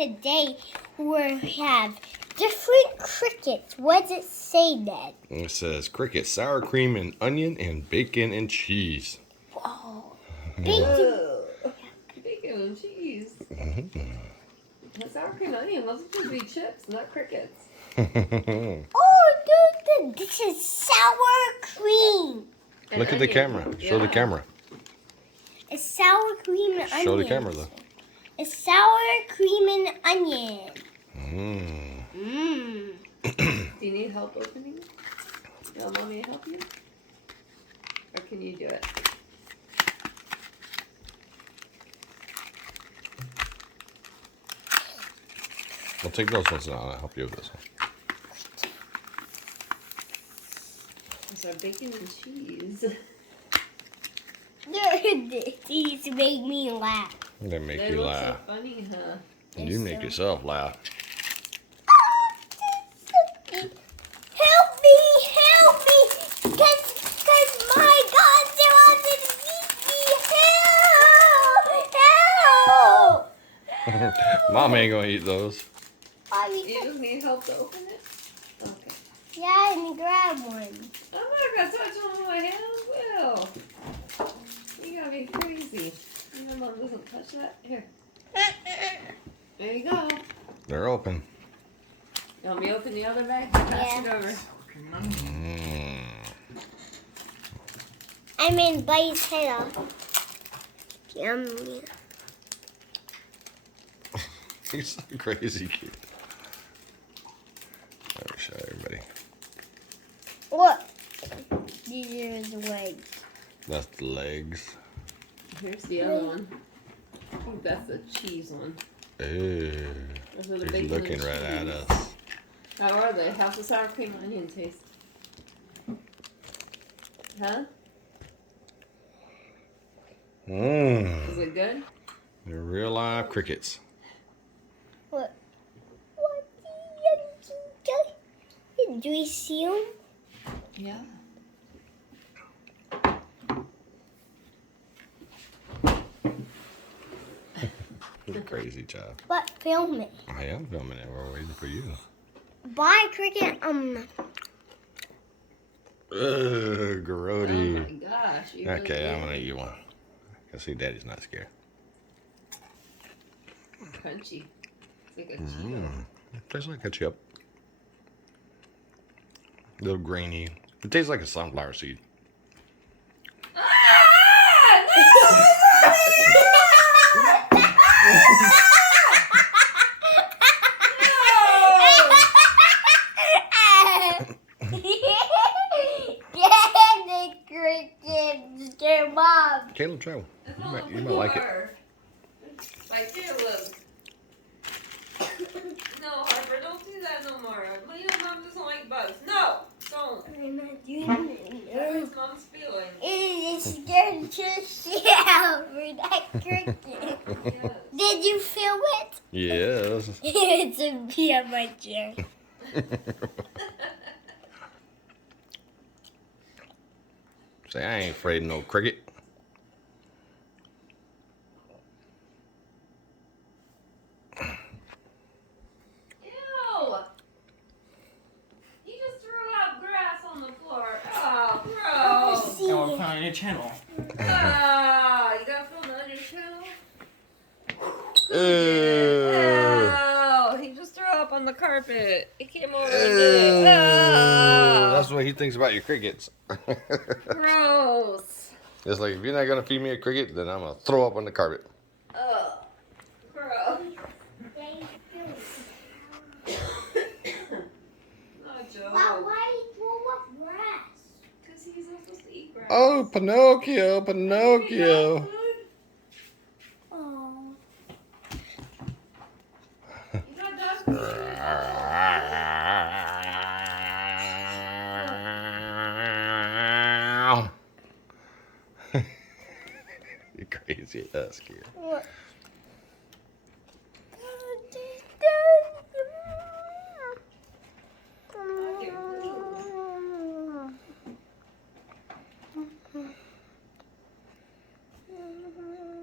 today we have different crickets. What does it say, Ned? It says cricket, sour cream and onion and bacon and cheese. Whoa. Bacon and cheese. Sour cream and onion, those are supposed to be chips, not crickets. Oh, dude, this is sour cream. And Look at the onion. camera. Show the camera. It's sour cream and onion. Show the camera, though. It's sour cream and onion. Mmm. Mmm. Do you need help opening it? You want mommy to help you? Or can you do it? I'll take those ones now. I'll help you with this one. It's our bacon and cheese. These make me laugh. They make They you look laugh. so funny, huh? You make yourself laugh. Help me! Help me! Cause my God, they're on the help! Mom ain't gonna eat those. You just need help to open it? Okay. Yeah, and grab one. I'm not gonna touch them with my hands, Will. You gotta be crazy. You know Mom doesn't touch that. Here. There you go. They're open. You want me to open the other bag? Pass it over. Mm. I'm in Buddy's head off. Yummy. He's so crazy cute. Let me show everybody. What? These are the legs. That's the legs. Here's the other one. I think that's the cheese one. Ew. Those are the He's bacon looking and right at cheese. us. How are they? How's the sour cream and onion taste? Huh? Mmm. Is it good? They're real live crickets. What? Do we see them? Yeah. You're a crazy child. But film it. I am filming it. We're waiting for you. Bye, cricket. Ugh, Oh grody. my gosh. You really Okay, I'm did. gonna eat one. I see Daddy's not scared. Crunchy. It's like a Cheeto. Mmm. It tastes like a chip. A little grainy. It tastes like a sunflower seed. Caleb, try one. You might like it. By Caleb. No, Harper, don't do that no more. You know, Mom doesn't like bugs. No, don't. I'm not doing it. Hurts Mom's feelings. It is scared to shell for that cricket. Yes. Did you feel it? Yes. It's a bee on my chair. Say, I ain't afraid of no cricket. Ew! He just threw out grass on the floor. Oh, gross. Now we're playing a channel. Ah, you got filmed on your channel? Ew. Oh, he just threw up on the carpet. He came over and did it. Oh, That's what he thinks about your crickets. gross. It's like, if you're not going to feed me a cricket, then I'm going to throw up on the carpet. Ugh. Gross. No joke. Why throw up grass? Because he's not supposed to eat grass. Oh, Pinocchio, Pinocchio. Oh. You got dog food? You're crazy husky. What? You know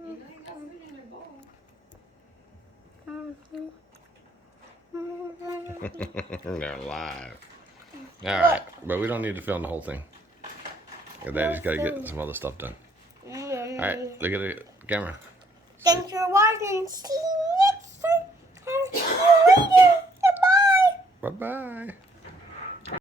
you got food in your bowl. Mm-hmm. They're live. All right, but we don't need to film the whole thing. Daddy's got to get some other stuff done. All right, look at the camera. Thanks for watching. See you next time. Have a good day. Goodbye. Bye-bye.